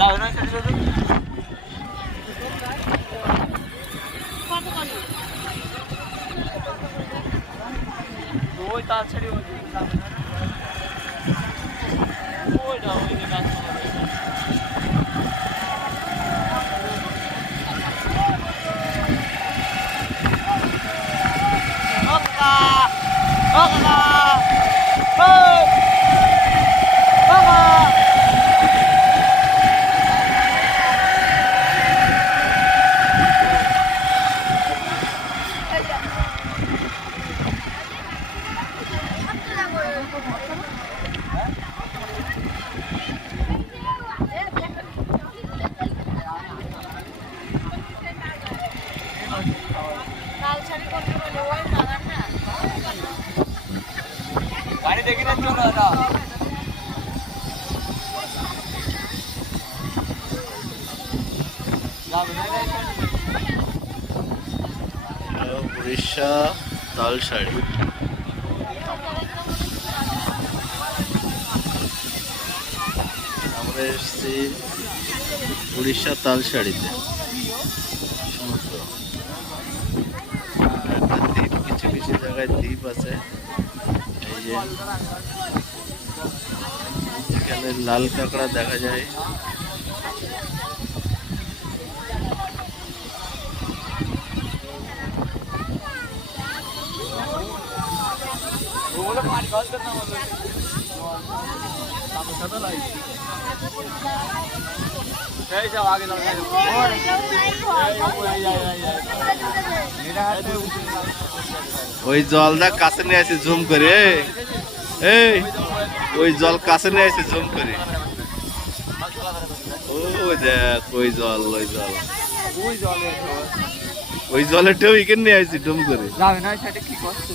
Hola. গাড়ি দেখি না উড়িষ্যা তাল শাড়ি। আমরা এসেছি উড়িষ্যা তাল শাড়িতে জায়গায় দ্বীপ আছে এই যে এখানে লাল কাঁকড়া দেখা যায় ওগুলো পানি ওই জল জলটা কাছে নিয়ে আসে জুম করে এই ওই জল কাছে নিয়ে আসে জুম করে। ও দেখ ওই জল ওই জল। ওই জলে ওই জলেটাও এখানে নিয়ে আসি ডুম করে। যাবে না সেটা কি করছে?